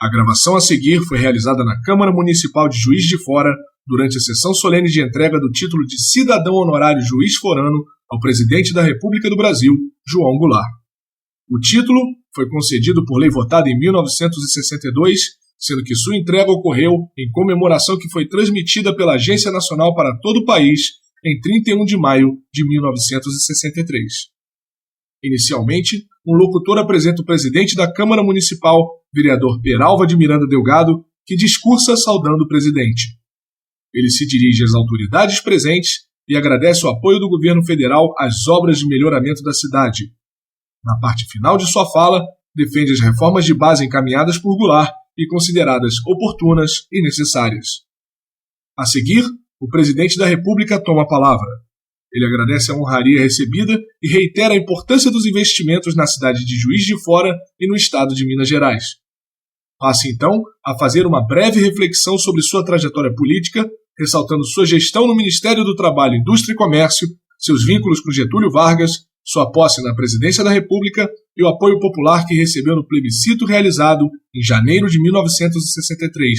A gravação a seguir foi realizada na Câmara Municipal de Juiz de Fora durante a sessão solene de entrega do título de cidadão honorário juiz forano ao presidente da República do Brasil, João Goulart. O título foi concedido por lei votada em 1962, sendo que sua entrega ocorreu em comemoração que foi transmitida pela Agência Nacional para todo o país em 31 de maio de 1963. Inicialmente, um locutor apresenta o presidente da Câmara Municipal, vereador Peralva de Miranda Delgado, que discursa saudando o presidente. Ele se dirige às autoridades presentes e agradece o apoio do governo federal às obras de melhoramento da cidade. Na parte final de sua fala, defende as reformas de base encaminhadas por Goulart e consideradas oportunas e necessárias. A seguir, o presidente da República toma a palavra. Ele agradece a honraria recebida e reitera a importância dos investimentos na cidade de Juiz de Fora e no estado de Minas Gerais. Passa então a fazer uma breve reflexão sobre sua trajetória política, ressaltando sua gestão no Ministério do Trabalho, Indústria e Comércio, seus vínculos com Getúlio Vargas, sua posse na presidência da República e o apoio popular que recebeu no plebiscito realizado em janeiro de 1963.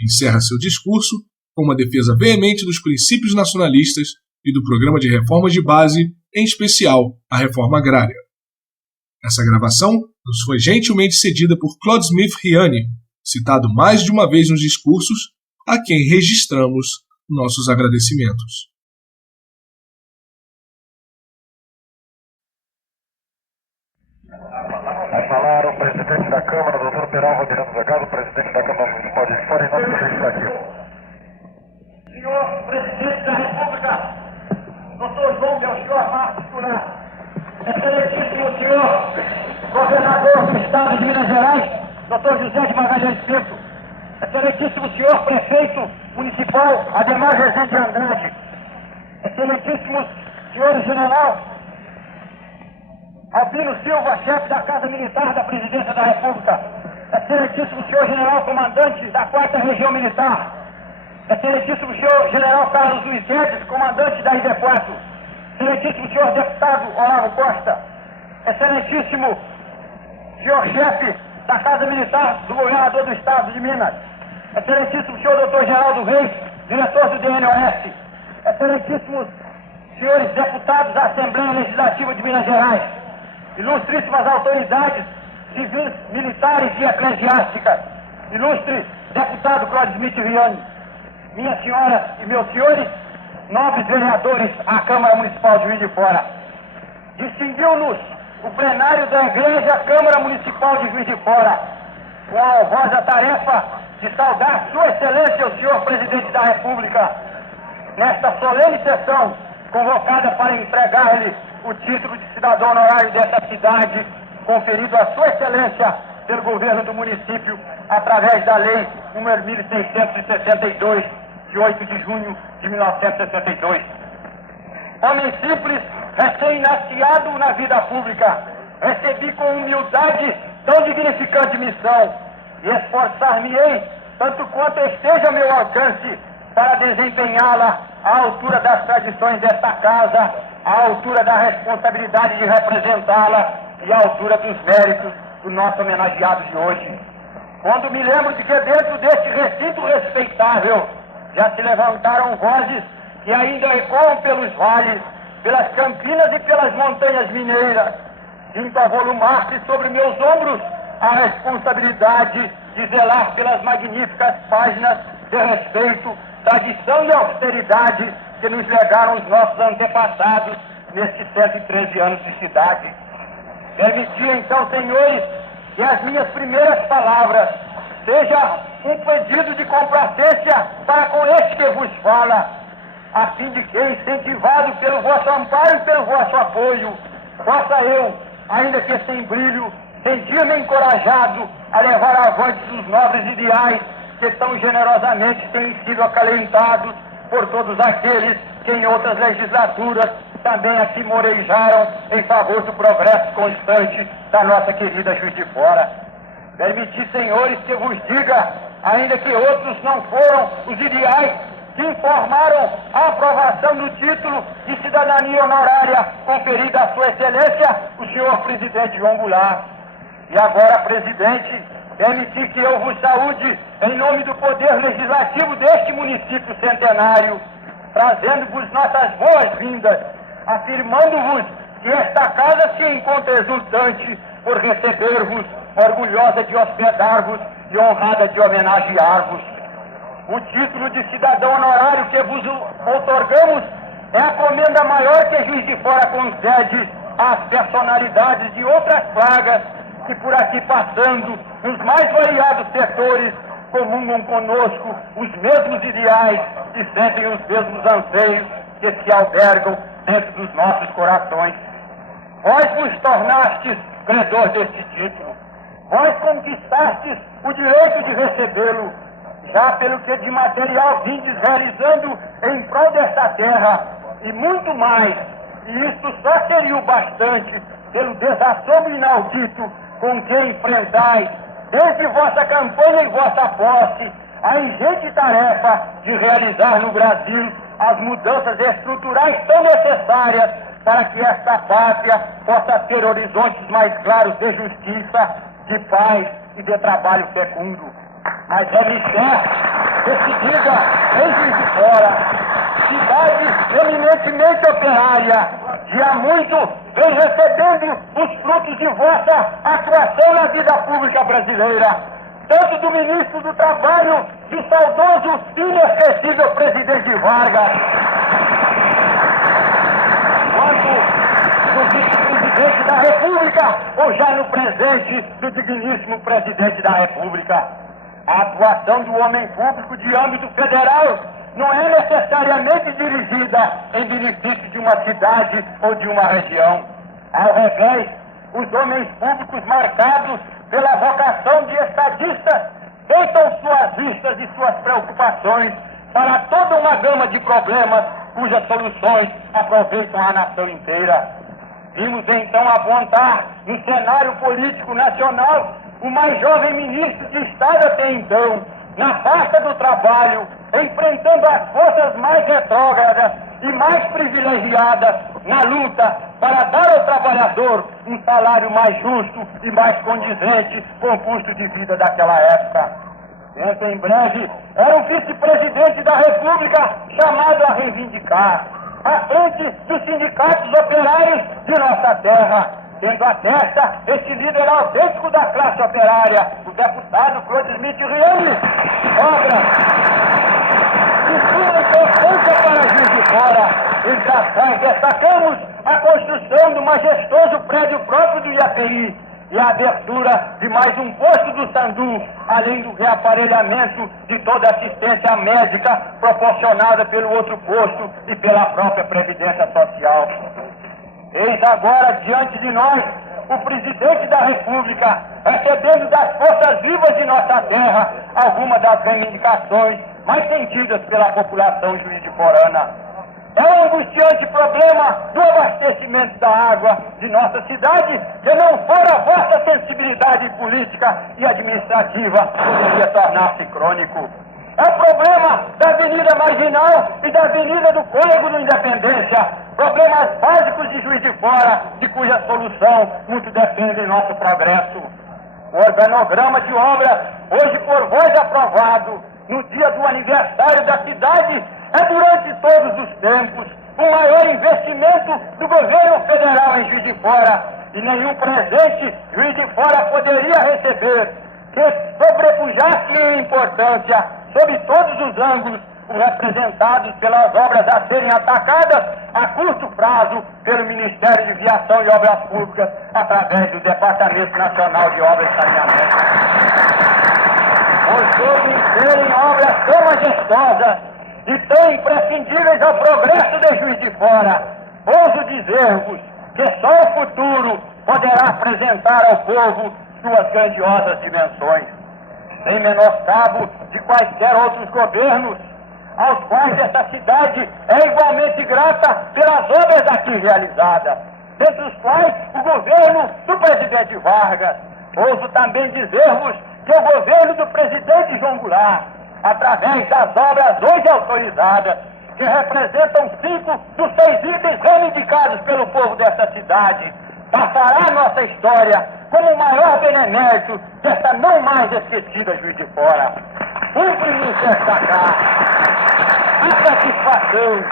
Encerra seu discurso com uma defesa veemente dos princípios nacionalistas e do programa de reformas de base, em especial a reforma agrária. Essa gravação nos foi gentilmente cedida por Claude Smith Riani, citado mais de uma vez nos discursos, a quem registramos nossos agradecimentos. Vai falar o presidente da Câmara, doutor Peralva de Miranda Delgado, presidente da Câmara Municipal de Fora, em nome do Legislativo. Senhor presidente da República, doutor João Belchior Marques Goulart, excelentíssimo senhor governador do estado de Minas Gerais, doutor José de Magalhães Pinto, excelentíssimo senhor prefeito municipal Ademar Rezende Andrade, excelentíssimos senhores general Albino Silva, chefe da Casa Militar da Presidência da República, excelentíssimo senhor general comandante da 4ª Região Militar, excelentíssimo senhor general Carlos Luiz Guedes, comandante da ID4, excelentíssimo senhor deputado Olavo Costa, excelentíssimo senhor chefe da Casa Militar do governador do estado de Minas, excelentíssimo senhor doutor Geraldo Reis, diretor do DNOS, excelentíssimos senhores deputados da Assembleia Legislativa de Minas Gerais, ilustríssimas autoridades civis, militares e eclesiásticas, ilustre deputado Claude Smith Riani, minha senhora e meus senhores, nobres vereadores à Câmara Municipal de Juiz de Fora. Distinguiu-nos o plenário da Igreja Câmara Municipal de Juiz de Fora com a honrosa tarefa de saudar Sua Excelência, o senhor Presidente da República, nesta solene sessão convocada para entregar-lhe o título de cidadão honorário dessa cidade, conferido a Sua Excelência pelo governo do município através da Lei nº 1662, de 8 de junho de 1962. Homem simples, recém-iniciado na vida pública, recebi com humildade tão dignificante missão e esforçar-me-ei, tanto quanto esteja a meu alcance, para desempenhá-la à altura das tradições desta casa, à altura da responsabilidade de representá-la e à altura dos méritos do nosso homenageado de hoje. Quando me lembro de que dentro deste recinto respeitável já se levantaram vozes que ainda ecoam pelos vales, pelas campinas e pelas montanhas mineiras, sinto avolumar-se sobre meus ombros a responsabilidade de zelar pelas magníficas páginas de respeito, tradição e austeridade que nos legaram os nossos antepassados nestes 113 anos de cidade. Permiti então, senhores, que as minhas primeiras palavras seja um pedido de complacência para com este que vos fala, a fim de que, incentivado pelo vosso amparo e pelo vosso apoio, possa eu, ainda que sem brilho, sentir-me encorajado a levar avante os nobres ideais que tão generosamente têm sido acalentados por todos aqueles que em outras legislaturas também aqui morejaram em favor do progresso constante da nossa querida Juiz de Fora. Permiti, senhores, que vos diga, ainda que outros não foram os ideais que informaram a aprovação do título de cidadania honorária conferida à Sua Excelência, o senhor presidente João Goulart. E agora, presidente, permitir que eu vos saúde em nome do Poder Legislativo deste município centenário, trazendo-vos nossas boas-vindas, afirmando-vos que esta casa se encontra exultante por receber-vos, orgulhosa de hospedar-vos e honrada de homenagear-vos. O título de cidadão honorário que vos outorgamos é a comenda maior que Juiz de Fora concede às personalidades de outras pragas que por aqui passando, nos mais variados setores, comungam conosco os mesmos ideais e sentem os mesmos anseios que se albergam dentro dos nossos corações. Vós vos tornastes credor deste título. Vós conquistastes o direito de recebê-lo, já pelo que de material vindes realizando em prol desta terra, e muito mais, e isto só seria o bastante pelo desassombro inaudito com que enfrentais, desde vossa campanha e vossa posse, a ingente tarefa de realizar no Brasil as mudanças estruturais tão necessárias para que esta pátria possa ter horizontes mais claros de justiça, de paz e de trabalho fecundo. Mas é mistério, decidida em Juiz de Fora, cidade eminentemente operária, de há muito vem recebendo os frutos de vossa atuação na vida pública brasileira, tanto do ministro do Trabalho, do saudoso e inesquecível presidente Vargas, quanto do vice-presidente da República, ou já no presente, do digníssimo presidente da República. A atuação do homem público de âmbito federal não é necessariamente dirigida em benefício de uma cidade ou de uma região. Ao revés, os homens públicos marcados pela vocação de estadistas deitam suas vistas e suas preocupações para toda uma gama de problemas cujas soluções aproveitam a nação inteira. Vimos então apontar no cenário político nacional o mais jovem ministro de Estado até então, na pasta do trabalho, enfrentando as forças mais retrógradas e mais privilegiadas na luta para dar ao trabalhador um salário mais justo e mais condizente com o custo de vida daquela época. Dentro em breve, era o vice-presidente da República chamado a reivindicar, à frente dos sindicatos operários de nossa terra, tendo à testa esse líder autêntico da classe operária, o deputado Claude Smith Riame, obra de suma importância para Juiz de Fora. E destacamos a construção do majestoso prédio próprio do IAPI e a abertura de mais um posto do Sandu, além do reaparelhamento de toda a assistência médica proporcionada pelo outro posto e pela própria Previdência Social. Eis agora, diante de nós, o presidente da República, recebendo das forças vivas de nossa terra algumas das reivindicações mais sentidas pela população juiz-de-forana. É o angustiante problema do abastecimento da água de nossa cidade, que não fora a vossa sensibilidade política e administrativa poderia tornar-se crônico. É o problema da Avenida Marginal e da Avenida do Código da Independência, problemas básicos de Juiz de Fora, de cuja solução muito depende de nosso progresso. O organograma de obras, hoje por vós aprovado, no dia do aniversário da cidade, é durante todos os tempos o maior investimento do governo federal em Juiz de Fora, e nenhum presente Juiz de Fora poderia receber que sobrepujasse em importância, sob todos os ângulos, os representados pelas obras a serem atacadas a curto prazo pelo Ministério de Viação e Obras Públicas, através do Departamento Nacional de Obras e Saneamento. Por serem obras tão majestosas e tão imprescindíveis ao progresso de Juiz de Fora, ouso dizer-vos que só o futuro poderá apresentar ao povo suas grandiosas dimensões, sem menoscabo de quaisquer outros governos, aos quais esta cidade é igualmente grata pelas obras aqui realizadas, dentre os quais o governo do presidente Vargas. Ouso também dizer-vos que o governo do presidente João Goulart, através das obras hoje autorizadas, que representam 5 dos 6 itens reivindicados pelo povo desta cidade, passará a nossa história como o maior benemérito dessa não mais esquecida Juiz de Fora. Cumpre-nos destacar a satisfação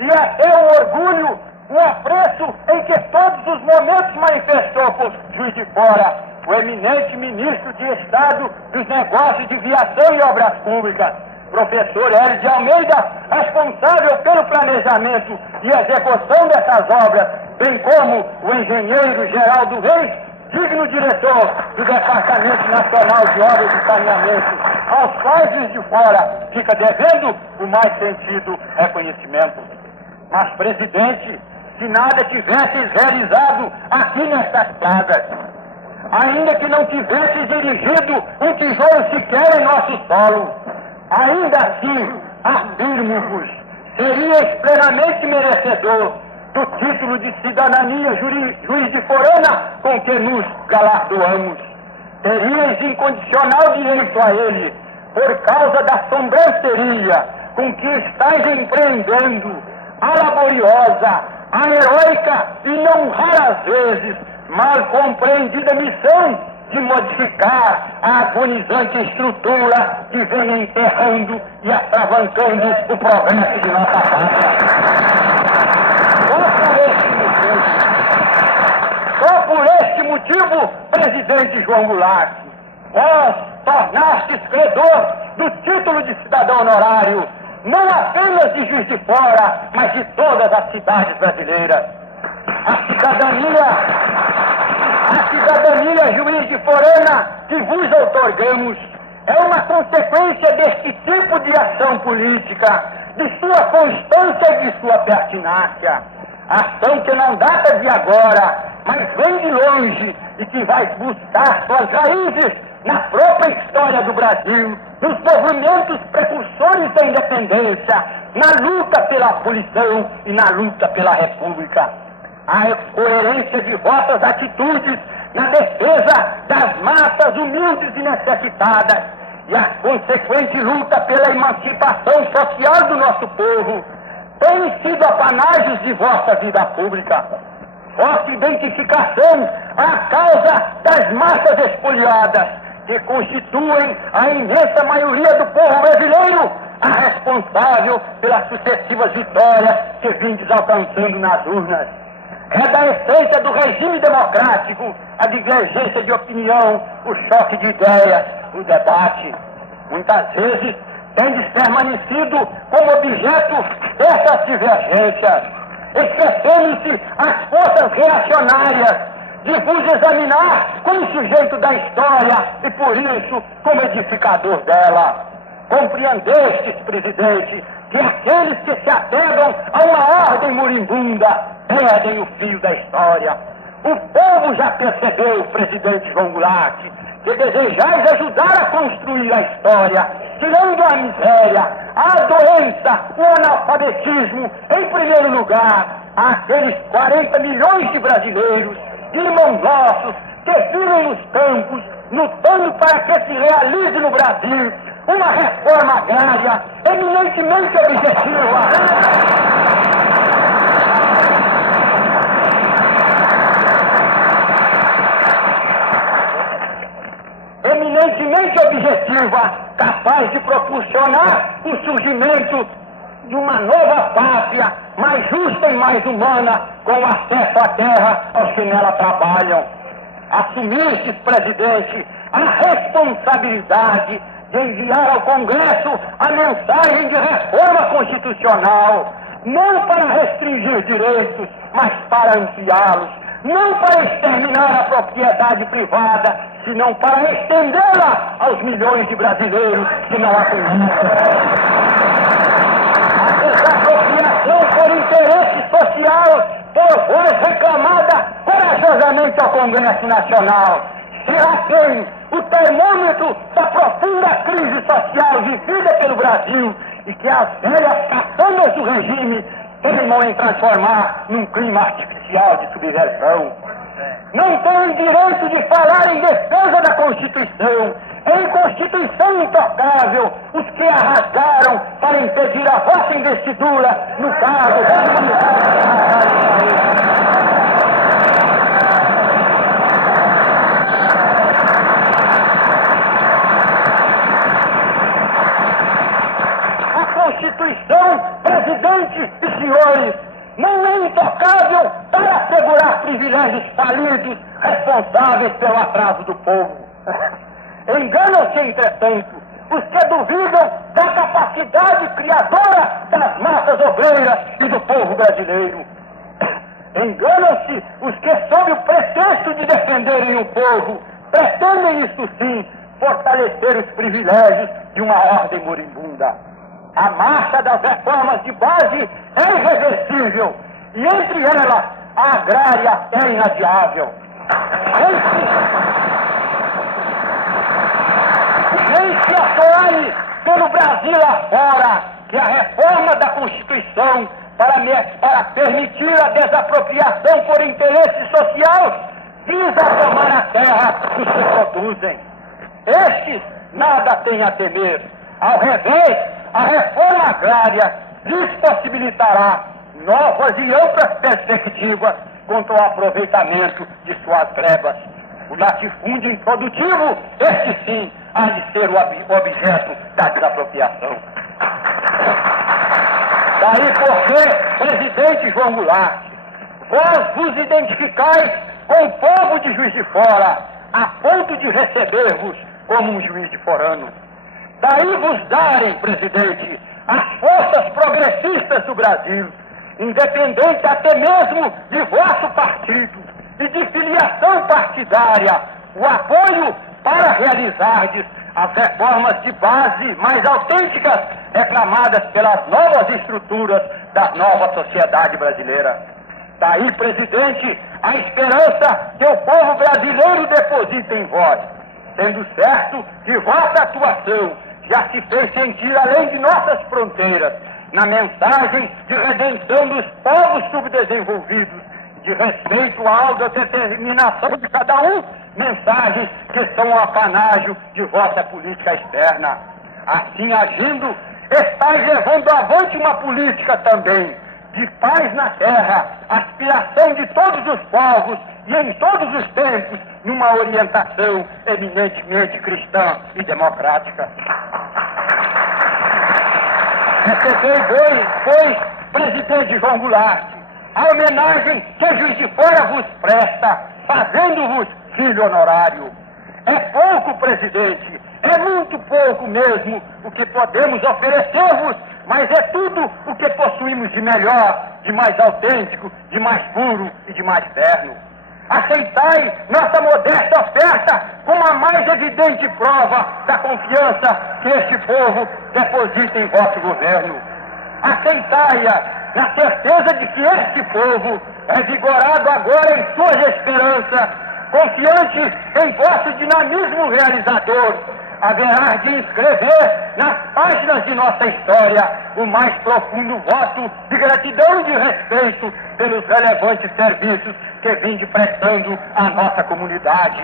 e até o orgulho, o apreço em que todos os momentos manifestou por Juiz de Fora o eminente ministro de Estado dos Negócios de Viação e Obras Públicas, professor Hélio de Almeida, responsável pelo planejamento e execução dessas obras, bem como o engenheiro Geraldo Reis, digno diretor do Departamento Nacional de Obras de Saneamento, aos quais Juiz de Fora fica devendo o mais sentido reconhecimento. Mas, presidente, se nada tivesses realizado aqui nestas pradas, ainda que não tivesses dirigido um tijolo sequer em nosso solo, ainda assim, afirmo-vos, serias plenamente merecedor do título de cidadania juiz de forana com que nos galardoamos. Terias incondicional direito a ele, por causa da sobranceria com que estáis empreendendo a laboriosa, a heróica e não raras vezes mal compreendida missão de modificar a agonizante estrutura que vem enterrando e atravancando o progresso de nossa raça. Só por este motivo, presidente João Goulart, vós tornastes credor do título de cidadão honorário, não apenas de Juiz de Fora, mas de todas as cidades brasileiras. A cidadania Juiz de Forana que vos outorgamos é uma consequência deste tipo de ação política, de sua constância e de sua pertinácia. Ação que não data de agora, mas vem de longe e que vai buscar suas raízes na própria história do Brasil, nos movimentos precursores da independência, na luta pela abolição e na luta pela república. A coerência de vossas atitudes na defesa das massas humildes e necessitadas e a consequente luta pela emancipação social do nosso povo têm sido apanágios de vossa vida pública. Vossa identificação à causa das massas expoliadas, que constituem a imensa maioria do povo brasileiro, a responsável pelas sucessivas vitórias que vindes alcançando nas urnas. É da essência do regime democrático a divergência de opinião, o choque de ideias, o debate. Muitas vezes tendes permanecido como objeto dessas divergências, esquecendo-se as forças reacionárias de vos examinar como sujeito da história e, por isso, como edificador dela. Compreendestes, presidente, que aqueles que se apegam a uma ordem moribunda perdem o fio da história. O povo já percebeu, presidente João Goulart, que desejais ajudar a construir a história, tirando a miséria, a doença, o analfabetismo, em primeiro lugar, àqueles 40 milhões de brasileiros, irmãos nossos, que vivem nos campos, lutando para que se realize no Brasil uma reforma agrária eminentemente objetiva. Eminentemente objetiva, capaz de proporcionar o surgimento de uma nova pátria, mais justa e mais humana, com acesso à terra aos que nela trabalham. Assumistes, presidente, a responsabilidade de enviar ao Congresso a mensagem de reforma constitucional, não para restringir direitos, mas para ampliá-los, não para exterminar a propriedade privada, senão para estendê-la aos milhões de brasileiros que não a conhecem. A desapropriação por interesse social, por voz reclamada corajosamente ao Congresso Nacional, será quem o termômetro da profunda crise social vivida pelo Brasil e que as velhas caçambas do regime teimam em transformar num clima artificial de subversão. Não têm direito de falar em defesa da Constituição, em Constituição intocável, os que a rasgaram para impedir a vossa investidura no cargo da presidente e senhores, não é intocável para assegurar privilégios falidos responsáveis pelo atraso do povo. Enganam-se, entretanto, os que duvidam da capacidade criadora das massas obreiras e do povo brasileiro. Enganam-se os que, sob o pretexto de defenderem o povo, pretendem, isto sim, fortalecer os privilégios de uma ordem moribunda. A marcha das reformas de base é irreversível e, entre elas, a agrária é inadiável. Nem-se assoalhe pelo Brasil afora que a reforma da Constituição para permitir a desapropriação por interesse social visa tomar a terra dos que produzem. Estes nada têm a temer. Ao revés, a reforma agrária lhes possibilitará novas e amplas perspectivas contra o aproveitamento de suas glebas. O latifúndio improdutivo, este sim, há de ser o objeto da desapropriação. Daí porque, presidente João Goulart, vós vos identificais com o povo de Juiz de Fora, a ponto de receber-vos como um juiz de forano. Daí vos darem, presidente, as forças progressistas do Brasil, independente até mesmo de vosso partido e de filiação partidária, o apoio para realizardes as reformas de base mais autênticas reclamadas pelas novas estruturas da nova sociedade brasileira. Daí, presidente, a esperança que o povo brasileiro deposita em vós, sendo certo que vossa atuação já se fez sentir além de nossas fronteiras, na mensagem de redenção dos povos subdesenvolvidos, de respeito à autodeterminação de cada um, mensagens que são o apanágio de vossa política externa. Assim agindo, estáis levando avante uma política também de paz na terra, aspiração de todos os povos e em todos os tempos, numa orientação eminentemente cristã e democrática. Recebei, pois, presidente João Goulart, a homenagem que Juiz de Fora vos presta, fazendo-vos filho honorário. É pouco, presidente, é muito pouco mesmo o que podemos oferecer-vos, mas é tudo o que possuímos de melhor, de mais autêntico, de mais puro e de mais terno. Aceitai nossa modesta oferta como a mais evidente prova da confiança que este povo deposita em vosso governo. Aceitai-a na certeza de que este povo, revigorado agora em suas esperanças, confiante em vosso dinamismo realizador, haverá de inscrever nas páginas de nossa história o mais profundo voto de gratidão e de respeito pelos relevantes serviços que vinde prestando à nossa comunidade.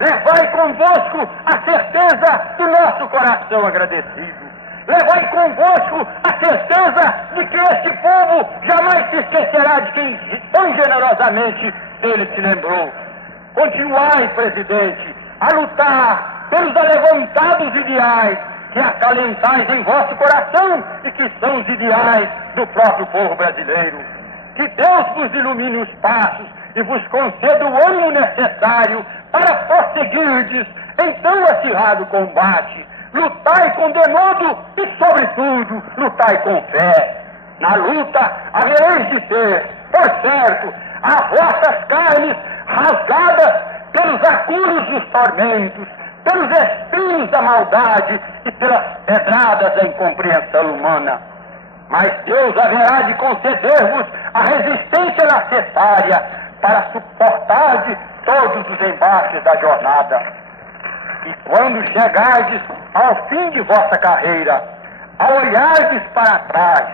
Levai convosco a certeza do nosso coração agradecido. Levai convosco a certeza de que este povo jamais se esquecerá de quem tão generosamente dele se lembrou. Continuai, presidente, a lutar pelos alevantados ideais que acalentais em vosso coração e que são os ideais do próprio povo brasileiro. Que Deus vos ilumine os passos e vos conceda o ânimo necessário para prosseguirdes em tão acirrado combate. Lutai com denodo e, sobretudo, lutai com fé. Na luta havereis de ter, por certo, as vossas carnes rasgadas pelos acuros dos tormentos, pelos espinhos da maldade e pelas pedradas da incompreensão humana. Mas Deus haverá de conceder-vos a resistência necessária para suportar todos os embates da jornada. E quando chegardes ao fim de vossa carreira, ao olhardes para trás,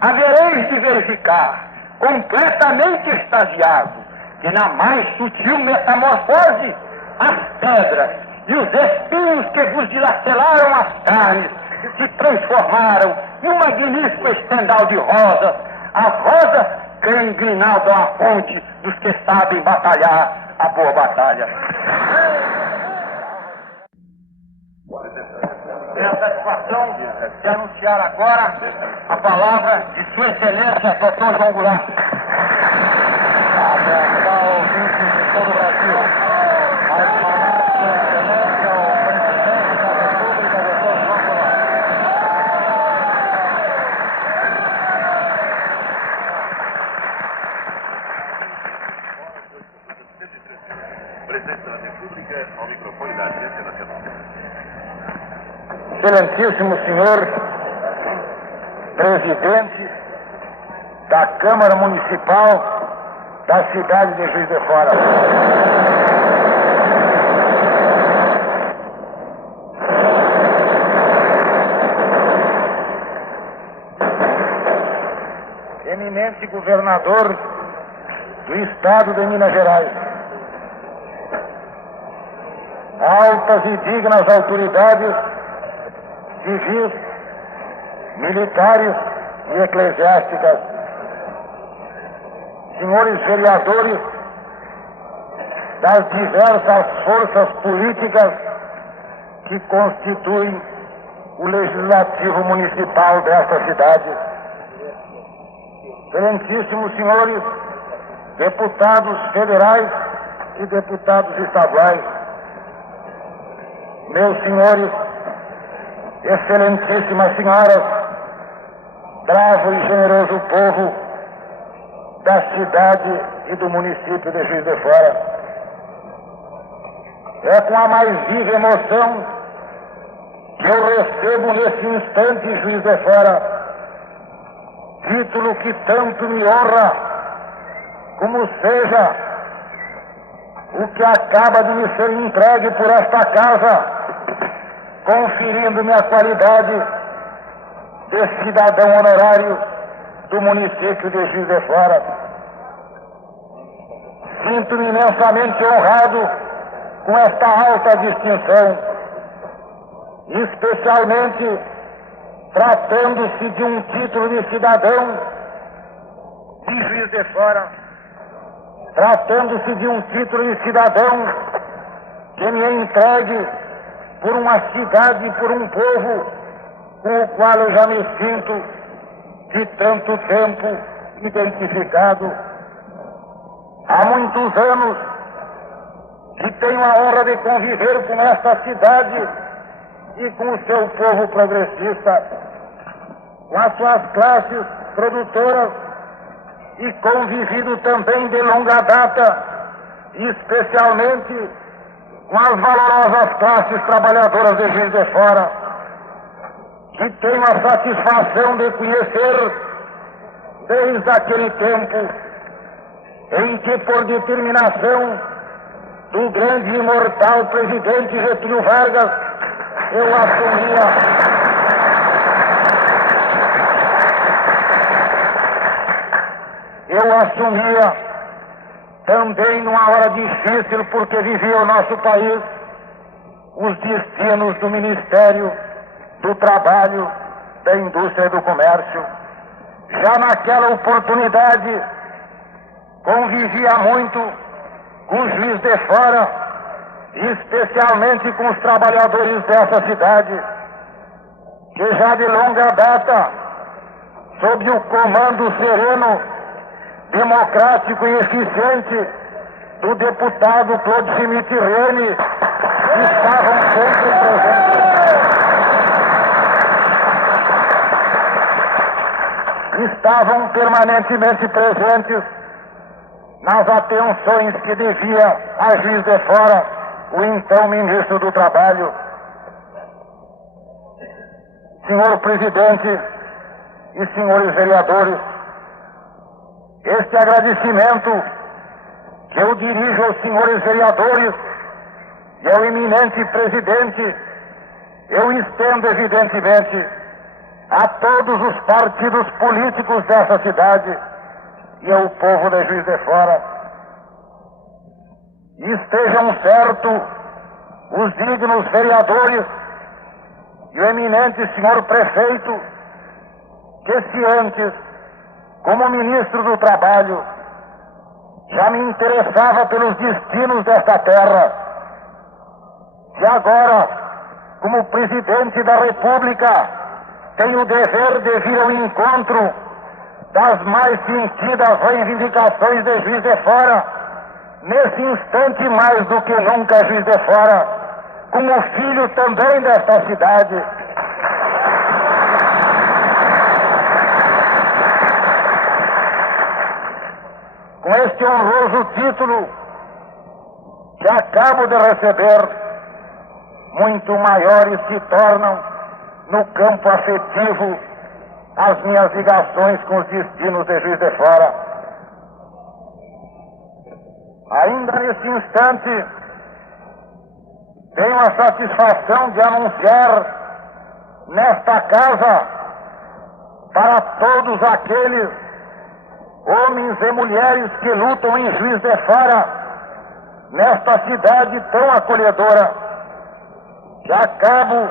havereis de verificar, completamente extasiado, que na mais sutil metamorfose, as pedras e os espinhos que vos dilaceraram as carnes se transformaram num magnífico estendal de rosas, as rosas que engrinaldam a fonte dos que sabem batalhar a boa batalha. satisfação de anunciar agora a palavra de Sua Excelência, Dr. João Goulart. Atenção, ouvintes de todo o Brasil. Mais uma vez, Sua Excelência, o Presidente da República, Dr. João Goulart. Presidente da República, ao microfone da Agência Nacional. Excelentíssimo senhor Presidente da Câmara Municipal da cidade de Juiz de Fora. Eminente governador do estado de Minas Gerais. Altas e dignas autoridades civis, militares e eclesiásticas, senhores vereadores das diversas forças políticas que constituem o Legislativo Municipal desta cidade, excelentíssimos senhores deputados federais e deputados estaduais, meus senhores, excelentíssimas senhoras, bravo e generoso povo da cidade e do município de Juiz de Fora. É com a mais viva emoção que eu recebo nesse instante em Juiz de Fora título que tanto me honra, como seja o que acaba de me ser entregue por esta casa, conferindo-me a qualidade de cidadão honorário do município de Juiz de Fora. Sinto-me imensamente honrado com esta alta distinção, especialmente tratando-se de um título de cidadão de Juiz de Fora, tratando-se de um título de cidadão que me é entregue por uma cidade e por um povo com o qual eu já me sinto de tanto tempo identificado. Há muitos anos que tenho a honra de conviver com esta cidade e com o seu povo progressista, com as suas classes produtoras, e convivido também de longa data, especialmente com as valorosas classes trabalhadoras de Juiz de Fora, que tenho a satisfação de conhecer desde aquele tempo em que, por determinação do grande e imortal presidente Getúlio Vargas, eu assumia também numa hora difícil, porque vivia o nosso país os destinos do Ministério do Trabalho, da Indústria e do Comércio. Já naquela oportunidade convivia muito com o Juiz de Fora, especialmente com os trabalhadores dessa cidade, que já de longa data, sob o comando sereno, democrático e eficiente do deputado Claude Schmidt Rene, estavam sempre presentes. Estavam permanentemente presentes nas atenções que devia a Juiz de Fora o então Ministro do Trabalho. Senhor Presidente e senhores vereadores, este agradecimento que eu dirijo aos senhores vereadores e ao eminente presidente, eu estendo evidentemente a todos os partidos políticos dessa cidade e ao povo de Juiz de Fora. E estejam certos os dignos vereadores e o eminente senhor prefeito que, se antes, como ministro do Trabalho, já me interessava pelos destinos desta terra, se agora, como presidente da República, tenho o dever de vir ao encontro das mais sentidas reivindicações de Juiz de Fora, nesse instante mais do que nunca Juiz de Fora, como filho também desta cidade. Com este honroso título que acabo de receber, muito maiores se tornam no campo afetivo as minhas ligações com os destinos de Juiz de Fora. Ainda nesse instante, tenho a satisfação de anunciar nesta casa para todos aqueles homens e mulheres que lutam em Juiz de Fora, nesta cidade tão acolhedora, que acabo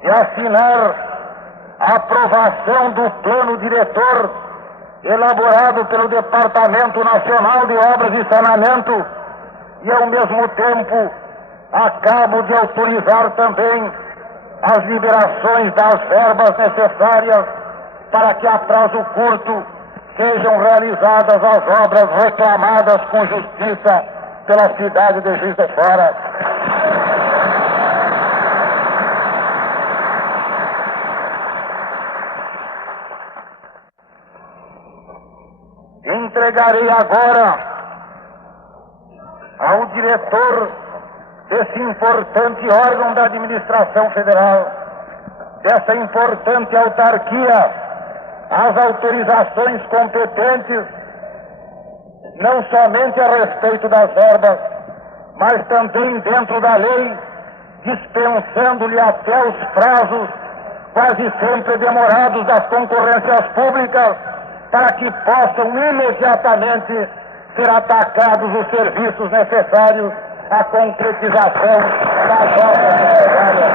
de assinar a aprovação do plano diretor elaborado pelo Departamento Nacional de Obras e Saneamento e, ao mesmo tempo, acabo de autorizar também as liberações das verbas necessárias para que a prazo curto sejam realizadas as obras reclamadas com justiça pela cidade de Juiz de Fora. Entregarei agora ao diretor desse importante órgão da administração federal, dessa importante autarquia, as autorizações competentes, não somente a respeito das verbas, mas também dentro da lei, dispensando-lhe até os prazos quase sempre demorados das concorrências públicas, para que possam imediatamente ser atacados os serviços necessários à concretização das obras necessárias.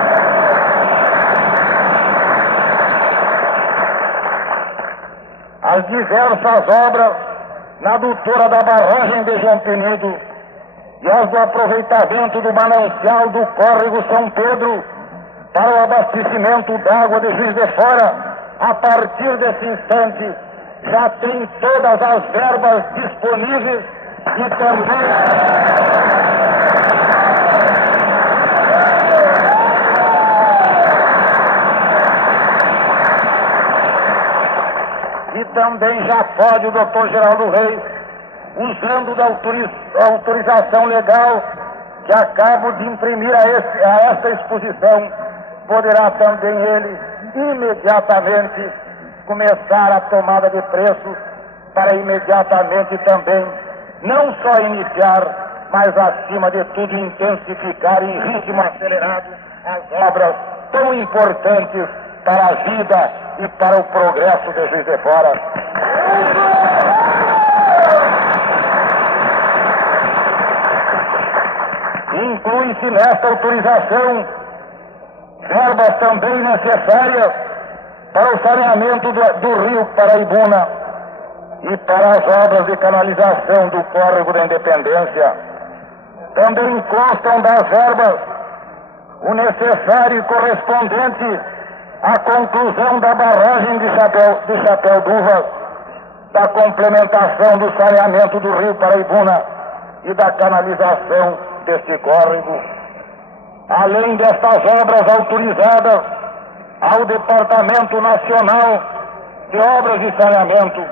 As diversas obras na adutora da barragem de João Penido e as do aproveitamento do manancial do córrego São Pedro para o abastecimento d'água de Juiz de Fora, a partir desse instante, já tem todas as verbas disponíveis e também já pode o Dr. Geraldo Reis, usando da autorização legal que acabo de imprimir a esta exposição, poderá também ele imediatamente começar a tomada de preço para imediatamente também não só iniciar, mas acima de tudo intensificar em ritmo acelerado as obras tão importantes para a vida e para o progresso de Juiz de Fora. Inclui-se nesta autorização verbas também necessárias para o saneamento do rio Paraibuna e para as obras de canalização do córrego da Independência. Também constam das verbas o necessário e correspondente à conclusão da barragem de Chapéu d'Uvas, da complementação do saneamento do rio Paraibuna e da canalização deste córrego. Além destas obras autorizadas ao Departamento Nacional de Obras e Saneamento,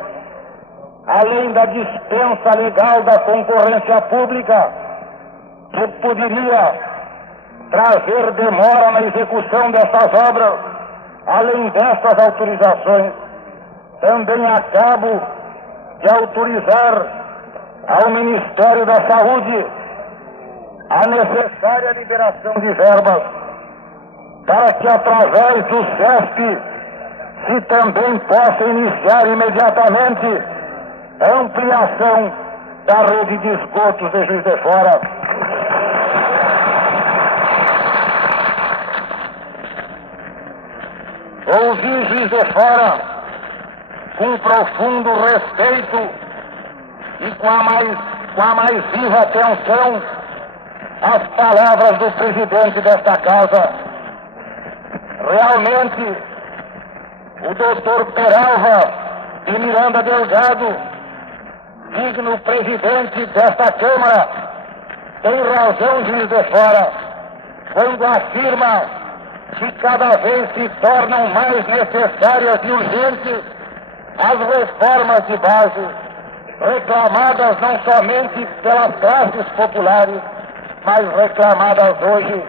além da dispensa legal da concorrência pública, que poderia trazer demora na execução dessas obras, além destas autorizações, também acabo de autorizar ao Ministério da Saúde a necessária liberação de verbas para que, através do SESC, se também possa iniciar imediatamente a ampliação da rede de esgotos de Juiz de Fora. Ouvi Juiz de Fora com profundo respeito e com a mais viva atenção as palavras do presidente desta casa. Realmente, o doutor Peralva de Miranda Delgado, digno presidente desta Câmara, tem razão, Juiz de Fora, quando afirma que cada vez se tornam mais necessárias e urgentes as reformas de base, reclamadas não somente pelas classes populares, mas reclamadas hoje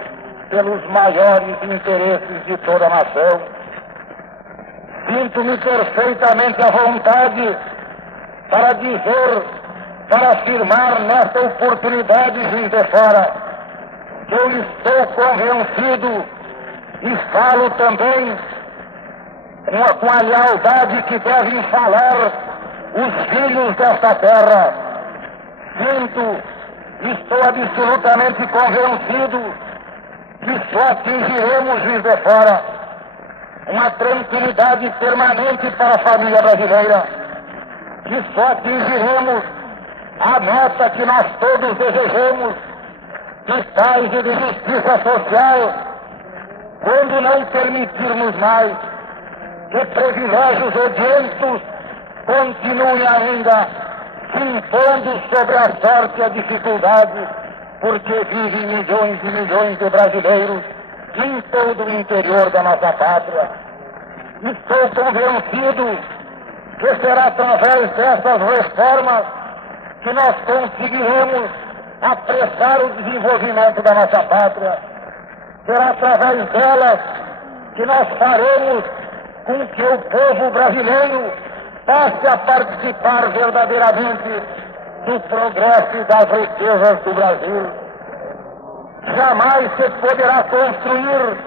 pelos maiores interesses de toda a nação. Sinto-me perfeitamente à vontade para dizer, para afirmar nesta oportunidade, Juiz de Fora, que eu estou convencido e falo também com a lealdade que devem falar os filhos desta terra. Sinto, estou absolutamente convencido que só atingiremos, Juiz de Fora, uma tranquilidade permanente para a família brasileira, que só atingiremos a meta que nós todos desejamos, de paz e de justiça social, quando não permitirmos mais que privilégios odientos continuem ainda se impondo sobre a sorte e a dificuldade, porque vivem milhões e milhões de brasileiros em todo o interior da nossa pátria. Estou convencido que será através dessas reformas que nós conseguiremos apressar o desenvolvimento da nossa pátria. Será através delas que nós faremos com que o povo brasileiro passe a participar verdadeiramente do progresso e das riquezas do Brasil. Jamais se poderá construir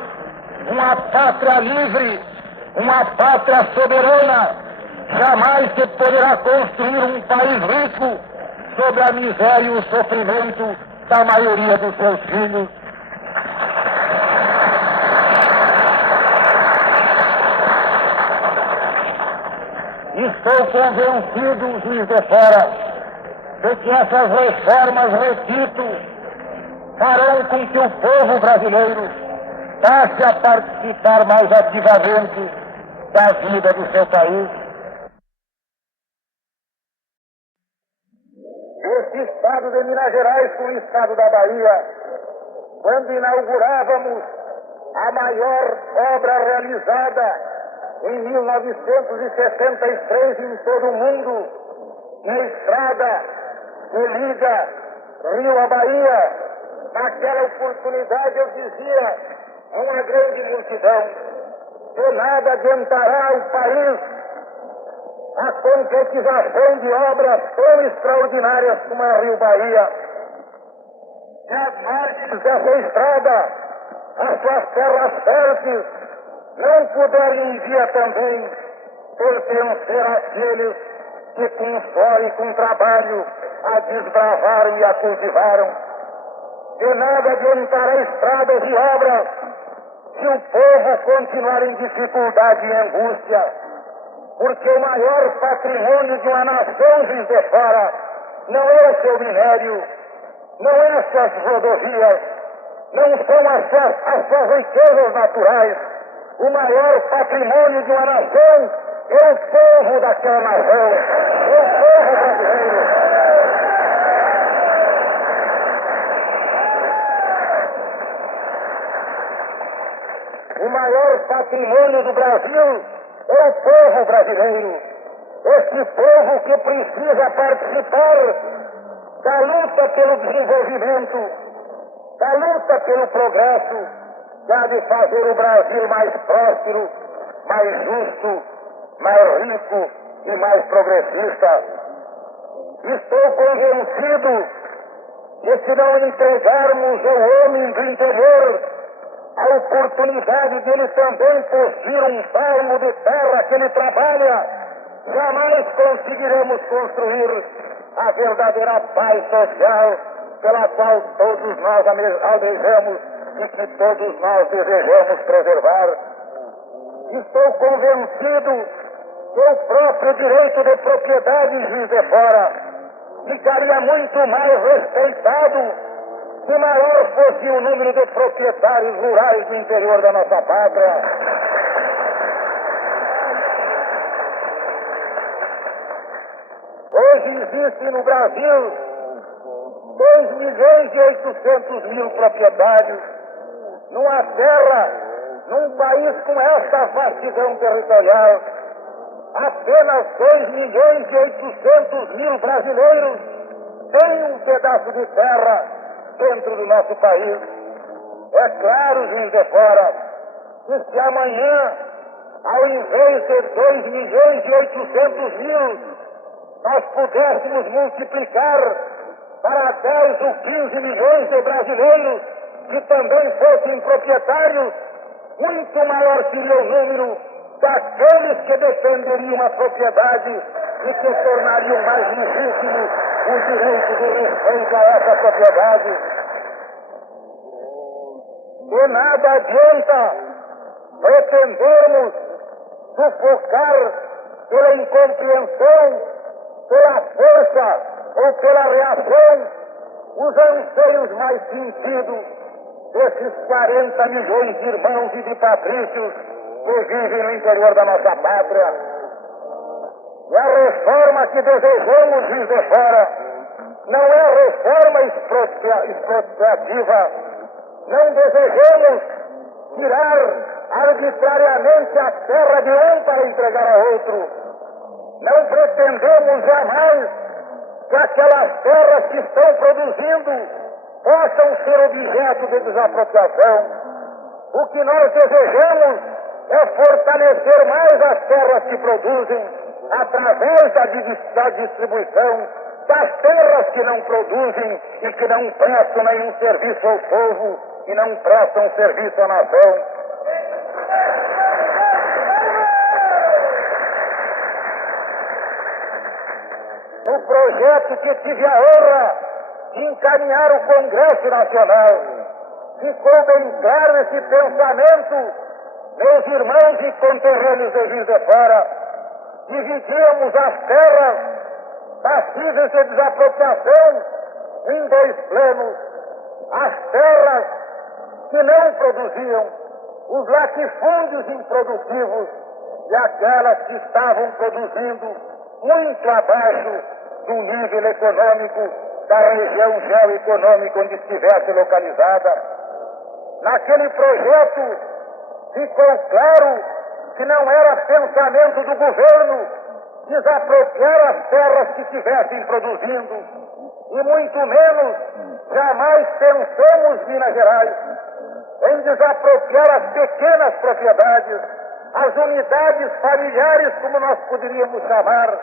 uma pátria livre, uma pátria soberana. Jamais se poderá construir um país rico sobre a miséria e o sofrimento da maioria dos seus filhos. Estou convencido, Juiz de Fora, de que essas reformas, repito, farão com que o povo brasileiro passe a participar mais ativamente da vida do seu país. Este estado de Minas Gerais com o estado da Bahia, quando inaugurávamos a maior obra realizada em 1963 em todo o mundo, na estrada que liga Rio a Bahia, naquela oportunidade eu dizia a uma grande multidão que nada adiantará ao país a concretização de obras tão extraordinárias como a Rio Bahia. E as margens dessa estrada, as suas terras férteis, não puderem um dia também pertencer àqueles que com suor e com trabalho a desbravaram e a cultivaram. De nada adiantará estradas e obras se o povo continuar em dificuldade e angústia, porque o maior patrimônio de uma nação, Juiz de Fora, não é o seu minério, não é as suas rodovias, não são as suas riquezas naturais. O maior patrimônio de uma nação é o povo daquela nação, é o povo brasileiro. O maior patrimônio do Brasil é o povo brasileiro. Esse povo que precisa participar da luta pelo desenvolvimento, da luta pelo progresso, que há de fazer o Brasil mais próspero, mais justo, mais rico e mais progressista. Estou convencido que se não entregarmos ao homem do interior a oportunidade de ele também possuir um palmo de terra que ele trabalha, jamais conseguiremos construir a verdadeira paz social pela qual todos nós almejamos e que todos nós desejamos preservar. Estou convencido que o próprio direito de propriedade, Juiz de Fora, ficaria muito mais respeitado se maior fosse o número de proprietários rurais do interior da nossa pátria, hoje existe no Brasil 2.800.000 proprietários numa terra, num país com esta vastidão territorial. Apenas 2.800.000 brasileiros têm um pedaço de terra dentro do nosso país. É claro, Juiz de Fora, que se amanhã, ao invés de 2.800.000, nós pudéssemos multiplicar para 10 ou 15 milhões de brasileiros que também fossem proprietários, muito maior seria o número daqueles que defenderiam a propriedade e que tornariam mais legítimo o direito de respeito a essa propriedade. De nada adianta pretendermos sufocar pela incompreensão, pela força ou pela reação os anseios mais sentidos desses 40 milhões de irmãos e de patrícios que vivem no interior da nossa pátria. E a reforma que desejamos, Juiz de Fora, não é reforma expropriativa. Não desejamos tirar arbitrariamente a terra de um para entregar a outro. Não pretendemos jamais que aquelas terras que estão produzindo possam ser objeto de desapropriação. O que nós desejamos é fortalecer mais as terras que produzem através da distribuição das terras que não produzem e que não prestam nenhum serviço ao povo e não prestam serviço à nação. No projeto que tive a honra de encaminhar o Congresso Nacional, ficou bem claro esse pensamento, meus irmãos e conterrâneos de Juiz de Fora. Dividíamos as terras passíveis de desapropriação em dois planos: as terras que não produziam, os latifúndios improdutivos, e aquelas que estavam produzindo muito abaixo do nível econômico da região geoeconômica onde estivesse localizada. Naquele projeto ficou claro que não era pensamento do governo desapropriar as terras que estivessem produzindo, e muito menos jamais pensamos, Minas Gerais, em desapropriar as pequenas propriedades, as unidades familiares, como nós poderíamos chamar,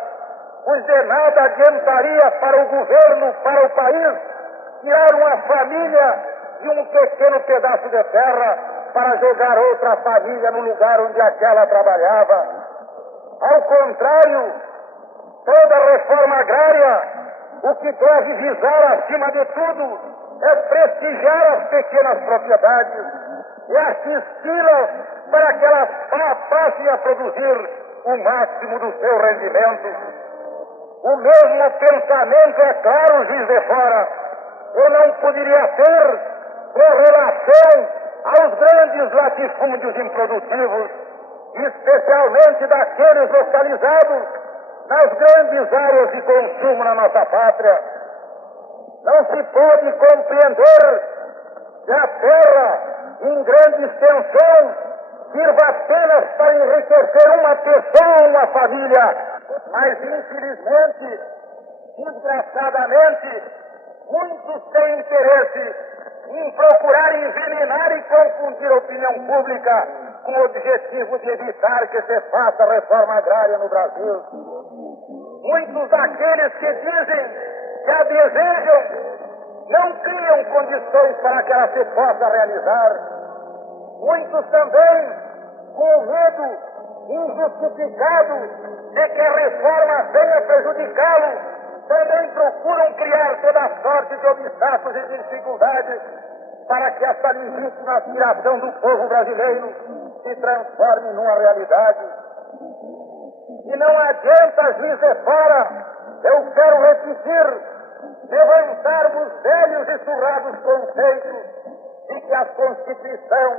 pois de nada adiantaria para o governo, para o país, tirar uma família de um pequeno pedaço de terra para jogar outra família no lugar onde aquela trabalhava. Ao contrário, toda reforma agrária, o que deve visar, acima de tudo, é prestigiar as pequenas propriedades e assisti-las para que elas passem a produzir o máximo do seu rendimento. O mesmo pensamento, é claro, Juiz de Fora, eu não poderia ter com relação aos grandes latifúndios improdutivos, especialmente daqueles localizados nas grandes áreas de consumo na nossa pátria. Não se pode compreender que a terra, em grande extensão, sirva apenas para enriquecer uma pessoa ou uma família, mas infelizmente, desgraçadamente, muitos têm interesse em procurar envenenar e confundir a opinião pública com o objetivo de evitar que se faça reforma agrária no Brasil. Muitos daqueles que dizem que a desejam não criam condições para que ela se possa realizar. Muitos também, com medo injustificado de que a reforma venha prejudicá-lo, também procuram criar toda sorte de obstáculos e de dificuldades para que essa legítima aspiração do povo brasileiro se transforme numa realidade. E não adianta, Juiz de Fora, eu quero repetir, levantarmos velhos e surrados conceitos de que a Constituição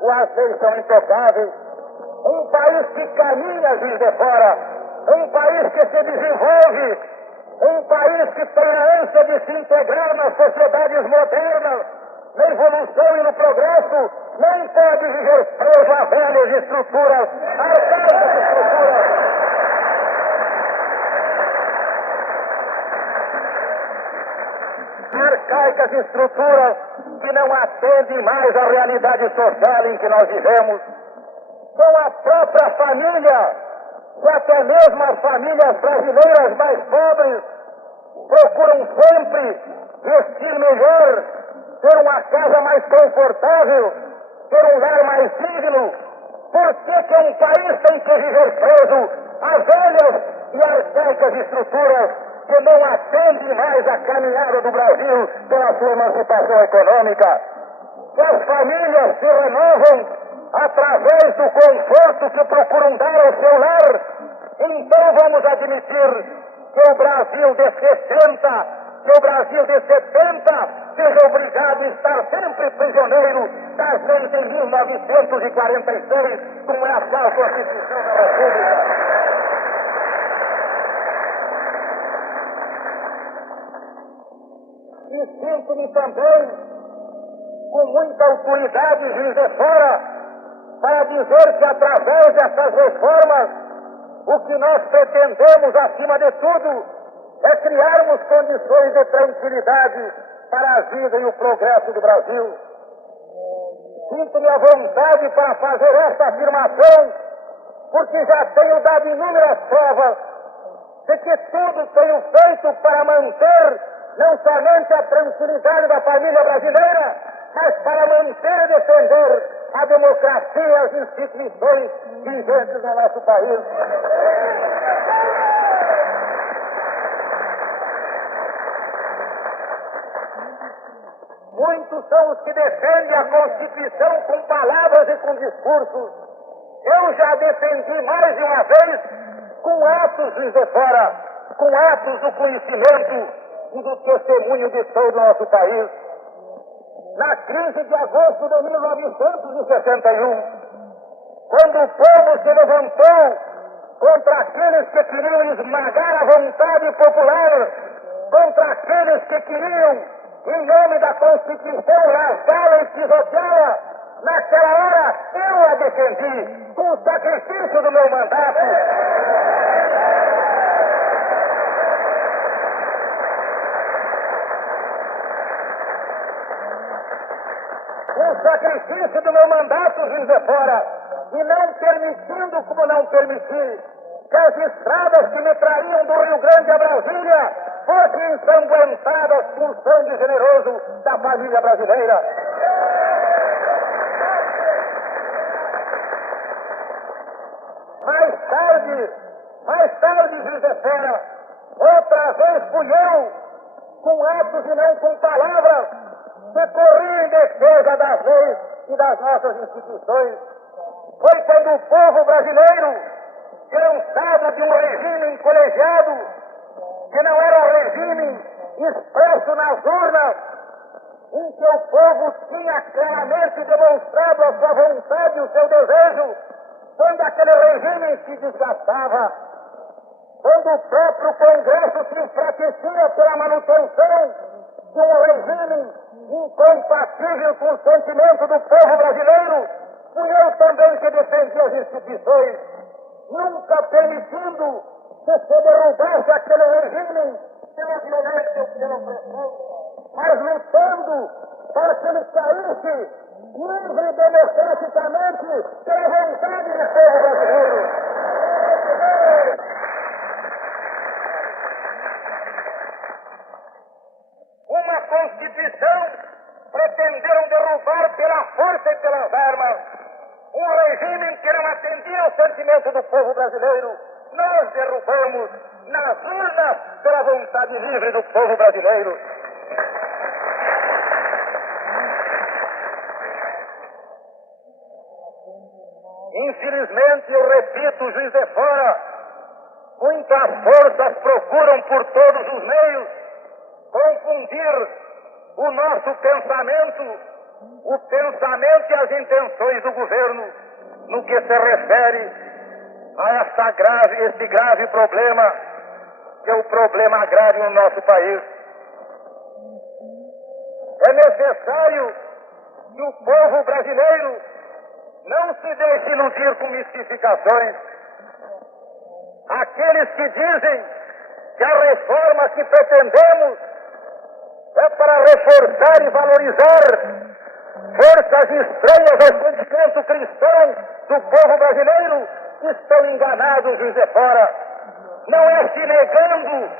o as leis são intocáveis. Um país que caminha, Juiz de Fora, um país que se desenvolve, um país que tem a ânsia de se integrar nas sociedades modernas, na evolução e no progresso, não pode viver preso a velhas estruturas, arcaicas estruturas. Arcaicas estruturas que não atendem mais à realidade social em que nós vivemos. Com a própria família, e até mesmo as famílias brasileiras mais pobres, procuram sempre vestir melhor, ter uma casa mais confortável, ter um lar mais digno. Por que um país tem que viver preso a velhas e arcaicas estruturas que não atendem mais a caminhada do Brasil pela sua emancipação econômica? Que as famílias se renovam através do conforto que procuram dar ao seu lar. Então vamos admitir que o Brasil de 60, que o Brasil de 70 seja obrigado a estar sempre prisioneiro das leis de 1946, como é a atual Constituição da República. E sinto-me também com muita autoridade, Juiz de Fora, para dizer que através dessas reformas, o que nós pretendemos, acima de tudo, é criarmos condições de tranquilidade para a vida e o progresso do Brasil. Sinto-me à vontade para fazer esta afirmação, porque já tenho dado inúmeras provas de que tudo tenho feito para manter não somente a tranquilidade da família brasileira, mas para manter e defender a democracia e as instituições vigentes no nosso país. Muitos são os que defendem a Constituição com palavras e com discursos. Eu já defendi mais de uma vez com atos, Juiz de Fora, com atos do conhecimento e do testemunho de todo o nosso país. Na crise de agosto de 1961, quando o povo se levantou contra aqueles que queriam esmagar a vontade popular, contra aqueles que queriam, em nome da Constituição, rasgá-la e pisoteá-la, naquela hora eu a defendi com o sacrifício do meu mandato. O sacrifício do meu mandato, Juiz de Fora, e não permitindo, como não permiti, que as estradas que me trariam do Rio Grande a Brasília fossem ensanguentadas com o sangue generoso da família brasileira. Mais tarde, Juiz de Fora, outra vez fui eu, com atos e não com palavras, que corri em defesa das leis e das nossas instituições. Foi quando o povo brasileiro, cansado de um regime colegiado, que não era um regime expresso nas urnas, em que o povo tinha claramente demonstrado a sua vontade e o seu desejo, quando aquele regime se desgastava, quando o próprio Congresso se enfraquecia pela manutenção de um regime incompatível com o sentimento do povo brasileiro, fui eu também que defendi as instituições, nunca permitindo que se derrubasse aquele regime pela violência ou pela opressão, mas lutando para que ele caísse livre e democraticamente pela vontade do povo brasileiro. Uma Constituição pretenderam derrubar pela força e pelas armas um regime que não atendia ao sentimento do povo brasileiro. Nós derrubamos nas urnas pela vontade livre do povo brasileiro. Infelizmente, eu repito, Juiz de Fora, muitas forças procuram por todos os meios confundir o nosso pensamento, o pensamento e as intenções do governo no que se refere a esse grave problema, que é o problema agrário no nosso país. É necessário que o povo brasileiro não se deixe iludir com mistificações. Aqueles que dizem que a reforma que pretendemos é para reforçar e valorizar forças estranhas ao sentimento cristão do povo brasileiro, estão enganados, Juiz de Fora. Não é se negando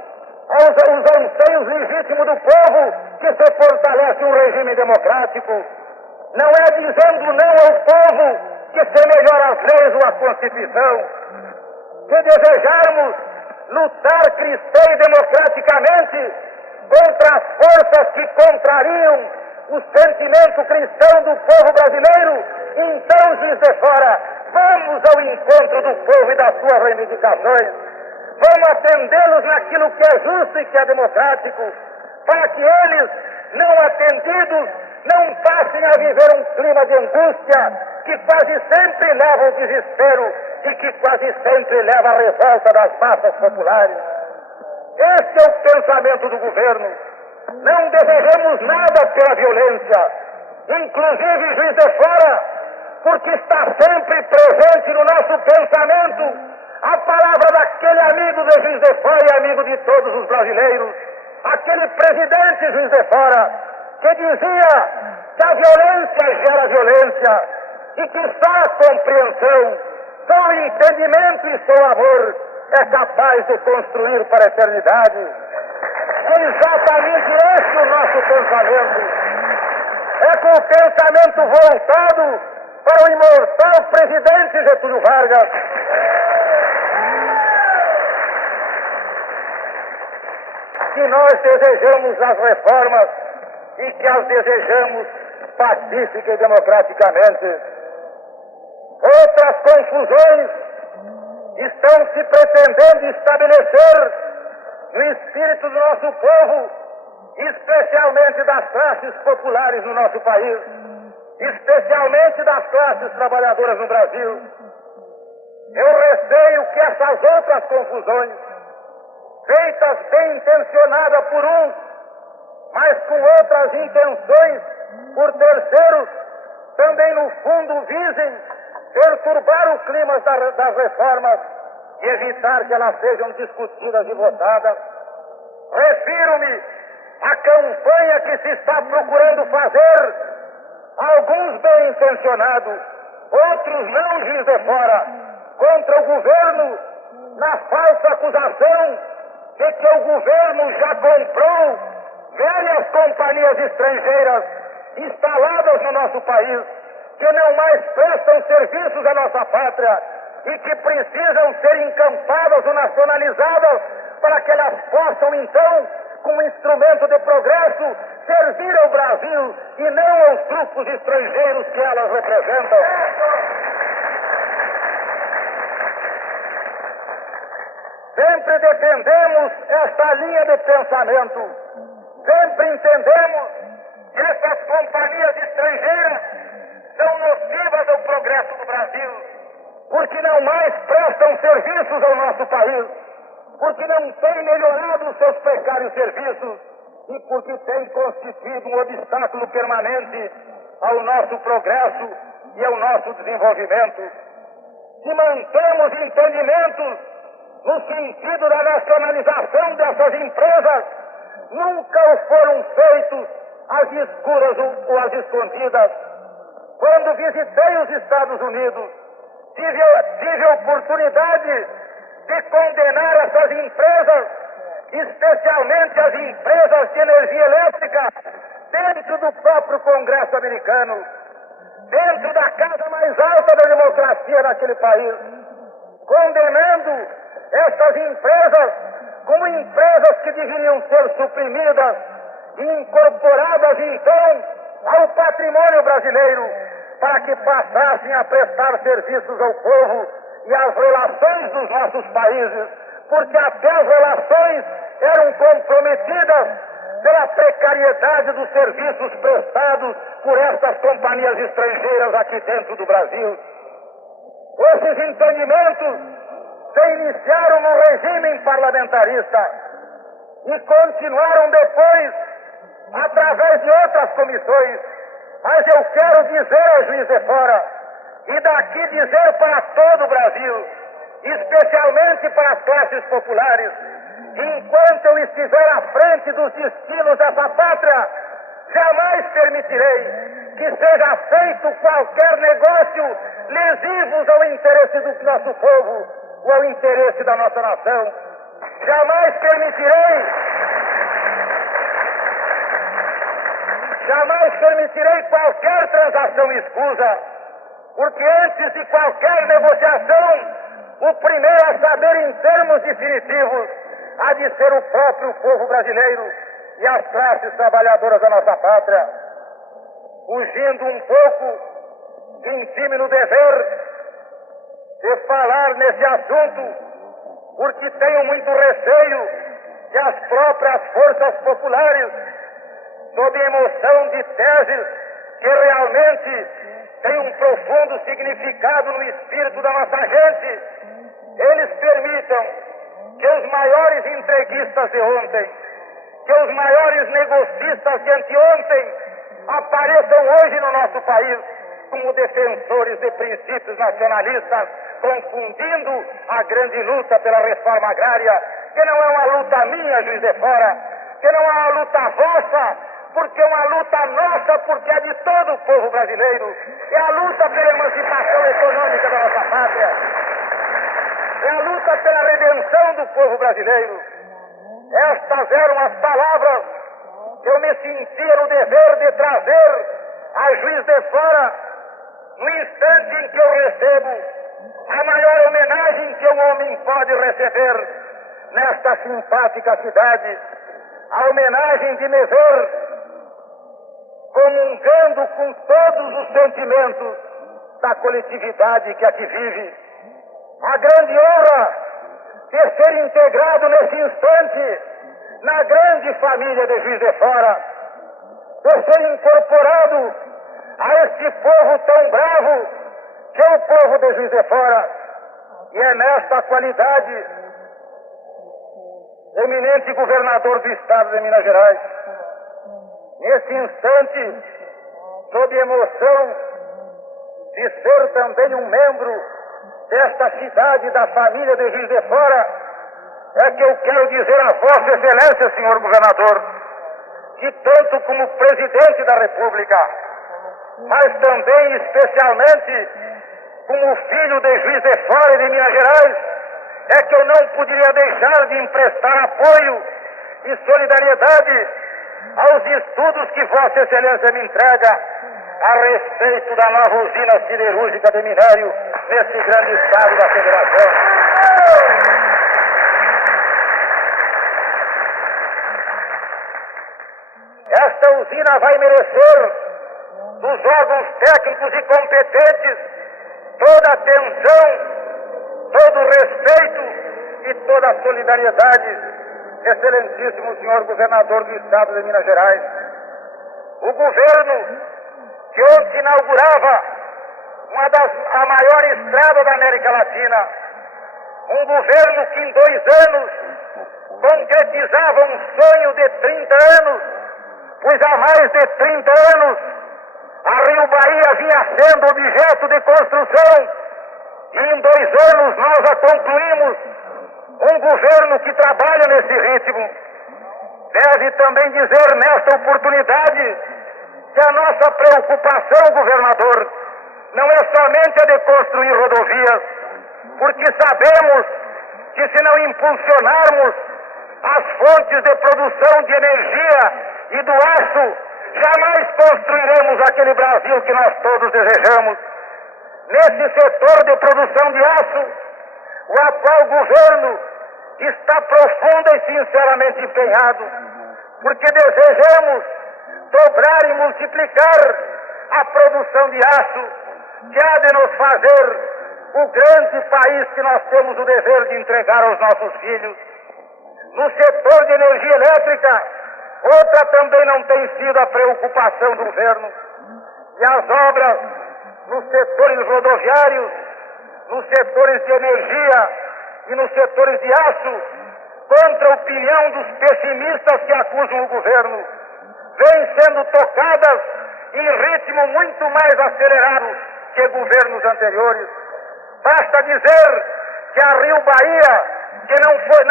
aos anseios legítimos do povo que se fortalece um regime democrático. Não é dizendo não ao povo que se melhora as leis ou a Constituição. Se desejarmos lutar cristã e democraticamente contra as forças que contrariam o sentimento cristão do povo brasileiro, então, Juiz de Fora, vamos ao encontro do povo e das suas reivindicações. Vamos atendê-los naquilo que é justo e que é democrático, para que eles, não atendidos, não passem a viver um clima de angústia que quase sempre leva ao desespero e que quase sempre leva à revolta das massas populares. Esse é o pensamento do governo. Não desejamos nada pela violência, inclusive, Juiz de Fora, porque está sempre presente no nosso pensamento a palavra daquele amigo de Juiz de Fora e amigo de todos os brasileiros, aquele presidente, Juiz de Fora, que dizia que a violência gera violência e que só a compreensão, só o entendimento e só o amor é capaz de construir para a eternidade. É exatamente esse o nosso pensamento. É com o pensamento voltado para o imortal presidente Getúlio Vargas que nós desejamos as reformas e que as desejamos pacífica e democraticamente. Outras confusões estão se pretendendo estabelecer no espírito do nosso povo, especialmente das classes populares no nosso país, especialmente das classes trabalhadoras no Brasil. Eu receio que essas outras confusões, feitas bem intencionadas por uns, mas com outras intenções por terceiros, também no fundo visem perturbar o clima das reformas e evitar que elas sejam discutidas e votadas. Refiro-me à campanha que se está procurando fazer, alguns bem intencionados, outros não, Juiz de Fora, contra o governo, na falsa acusação de que o governo já comprou velhas companhias estrangeiras instaladas no nosso país, que não mais prestam serviços à nossa pátria e que precisam ser encampadas ou nacionalizadas para que elas possam, então, como instrumento de progresso, servir ao Brasil e não aos grupos estrangeiros que elas representam. Sempre defendemos esta linha de pensamento. Sempre entendemos que essas companhias estrangeiras são nocivas ao progresso do Brasil, porque não mais prestam serviços ao nosso país, porque não têm melhorado os seus precários serviços e porque têm constituído um obstáculo permanente ao nosso progresso e ao nosso desenvolvimento. Se mantemos entendimentos no sentido da nacionalização dessas empresas, nunca o foram feitos às escuras ou às escondidas. Quando visitei os Estados Unidos, tive a oportunidade de condenar essas empresas, especialmente as empresas de energia elétrica, dentro do próprio Congresso americano, dentro da casa mais alta da democracia naquele país, condenando essas empresas como empresas que deveriam ser suprimidas e incorporadas, então, ao patrimônio brasileiro, para que passassem a prestar serviços ao povo e às relações dos nossos países, porque até as relações eram comprometidas pela precariedade dos serviços prestados por estas companhias estrangeiras aqui dentro do Brasil. Esses entendimentos se iniciaram no regime parlamentarista e continuaram depois através de outras comissões. Mas eu quero dizer ao Juiz de Fora, e daqui dizer para todo o Brasil, especialmente para as classes populares, enquanto eu estiver à frente dos destinos dessa pátria, jamais permitirei que seja feito qualquer negócio lesivos ao interesse do nosso povo ou ao interesse da nossa nação. Jamais permitirei qualquer transação escusa, porque antes de qualquer negociação, o primeiro a saber em termos definitivos há de ser o próprio povo brasileiro e as classes trabalhadoras da nossa pátria. Fugindo um pouco, senti-me no dever de falar nesse assunto, porque tenho muito receio que as próprias forças populares, sob emoção de teses que realmente têm um profundo significado no espírito da nossa gente, eles permitam que os maiores entreguistas de ontem, que os maiores negocistas de anteontem apareçam hoje no nosso país como defensores de princípios nacionalistas, confundindo a grande luta pela reforma agrária, que não é uma luta minha, Juiz de Fora, que não é uma luta vossa, porque é uma luta nossa, porque é de todo o povo brasileiro. É a luta pela emancipação econômica da nossa pátria. É a luta pela redenção do povo brasileiro. Estas eram as palavras que eu me sentia no dever de trazer a Juiz de Fora no instante em que eu recebo a maior homenagem que um homem pode receber nesta simpática cidade, a homenagem de me ver comungando com todos os sentimentos da coletividade que aqui vive. A grande honra de ser integrado nesse instante na grande família de Juiz de Fora, de ser incorporado a este povo tão bravo que é o povo de Juiz de Fora. E é nesta qualidade, eminente governador do estado de Minas Gerais, nesse instante, sob emoção de ser também um membro desta cidade, da família de Juiz de Fora, é que eu quero dizer a Vossa Excelência, senhor governador, que tanto como presidente da República, mas também especialmente como filho de Juiz de Fora e de Minas Gerais, é que eu não poderia deixar de emprestar apoio e solidariedade aos estudos que Vossa Excelência me entrega a respeito da nova usina siderúrgica de minério nesse grande estado da Federação. Esta usina vai merecer dos órgãos técnicos e competentes toda a atenção, todo o respeito e toda a solidariedade, excelentíssimo senhor governador do estado de Minas Gerais. O governo que ontem inaugurava a maior estrada da América Latina, um governo que em 2 anos concretizava um sonho de 30 anos, pois há mais de 30 anos a Rio Bahia vinha sendo objeto de construção e em 2 anos nós a concluímos. Um governo que trabalha nesse ritmo deve também dizer nesta oportunidade que a nossa preocupação, governador, não é somente a de construir rodovias, porque sabemos que se não impulsionarmos as fontes de produção de energia e do aço, jamais construiremos aquele Brasil que nós todos desejamos. Nesse setor de produção de aço, o atual governo está profunda e sinceramente empenhado, porque desejamos dobrar e multiplicar a produção de aço, que há de nos fazer o grande país que nós temos o dever de entregar aos nossos filhos. No setor de energia elétrica, Outra também não tem sido a preocupação do governo. E as obras nos setores rodoviários, nos setores de energia e nos setores de aço, contra a opinião dos pessimistas que acusam o governo, vêm sendo tocadas em ritmo muito mais acelerado que governos anteriores. Basta dizer que a Rio Bahia, que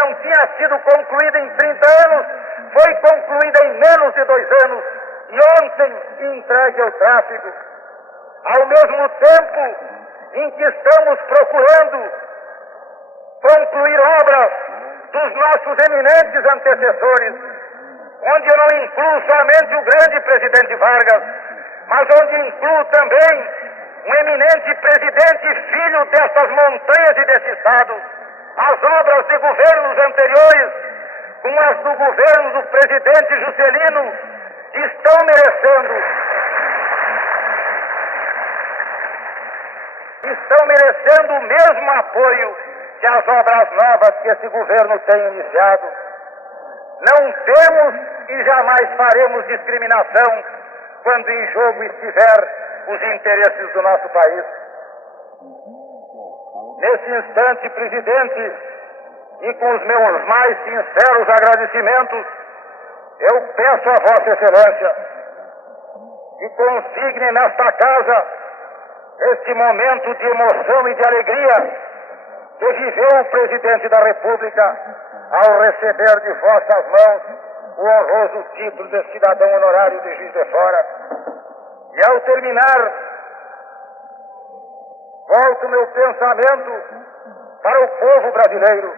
não tinha sido concluída em 30 anos, foi concluída em menos de 2 anos e ontem entregue ao tráfego. Ao mesmo tempo em que estamos procurando concluir obras dos nossos eminentes antecessores, onde eu não incluo somente o grande presidente Vargas, mas onde incluo também um eminente presidente filho dessas montanhas e desse estado, as obras de governos anteriores, como as do governo do presidente Juscelino, estão merecendo o mesmo apoio que as obras novas que esse governo tem iniciado. Não temos e jamais faremos discriminação quando em jogo estiver os interesses do nosso país. Nesse instante, presidente, e com os meus mais sinceros agradecimentos, eu peço a Vossa Excelência que consigne nesta casa este momento de emoção e de alegria que viveu o Presidente da República ao receber de vossas mãos o honroso título de cidadão honorário de Juiz de Fora. E ao terminar, volto meu pensamento para o povo brasileiro,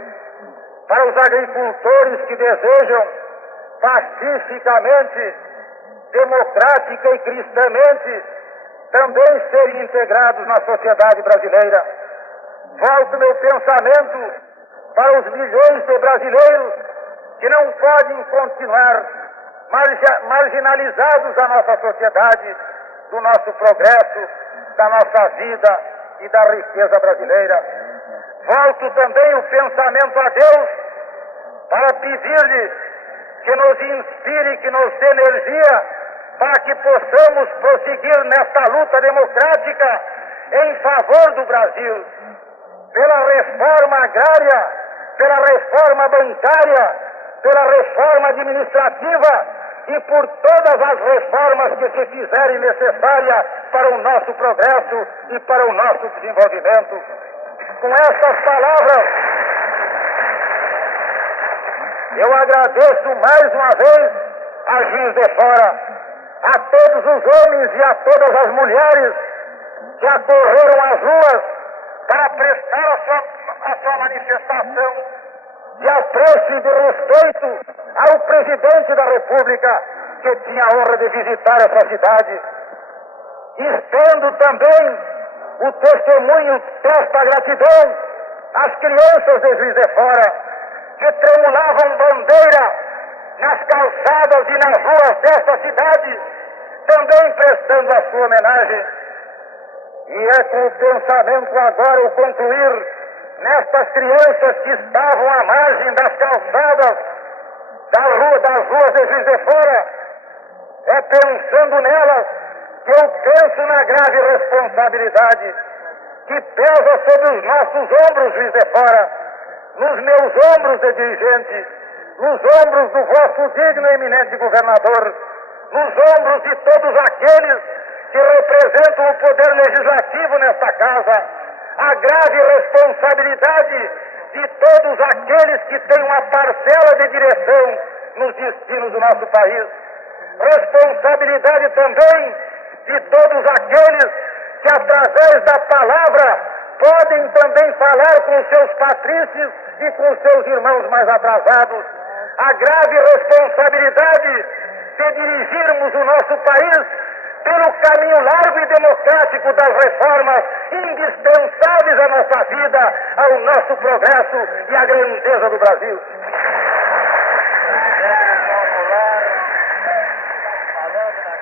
para os agricultores que desejam pacificamente, democrática e cristamente também serem integrados na sociedade brasileira. Volto meu pensamento para os milhões de brasileiros que não podem continuar marginalizados da nossa sociedade, do nosso progresso, da nossa vida e da riqueza brasileira. Volto também o pensamento a Deus para pedir-lhe que nos inspire, que nos dê energia para que possamos prosseguir nesta luta democrática em favor do Brasil, pela reforma agrária, pela reforma bancária, pela reforma administrativa e por todas as reformas que se fizerem necessárias para o nosso progresso e para o nosso desenvolvimento. Com estas palavras, eu agradeço mais uma vez a Juiz de Fora, a todos os homens e a todas as mulheres que acorreram às ruas para prestar a sua manifestação de apreço e de respeito ao Presidente da República, que tinha a honra de visitar essa cidade. Estendo também o testemunho desta gratidão às crianças de Juiz de Fora, que tremulavam bandeira nas calçadas e nas ruas desta cidade, também prestando a sua homenagem. E é com o pensamento agora o concluir nestas crianças que estavam à margem das calçadas das ruas de Juiz de Fora, é pensando nelas que eu penso na grave responsabilidade que pesa sobre os nossos ombros, Juiz de Fora, nos meus ombros de dirigente, nos ombros do vosso digno e eminente governador, nos ombros de todos aqueles que representam o poder legislativo nesta casa, a grave responsabilidade de todos aqueles que têm uma parcela de direção nos destinos do nosso país, responsabilidade também de todos aqueles que através da palavra podem também falar com os seus patrícios e com os seus irmãos mais atrasados, a grave responsabilidade de dirigirmos o nosso país pelo caminho largo e democrático das reformas indispensáveis à nossa vida, ao nosso progresso e à grandeza do Brasil. Falando na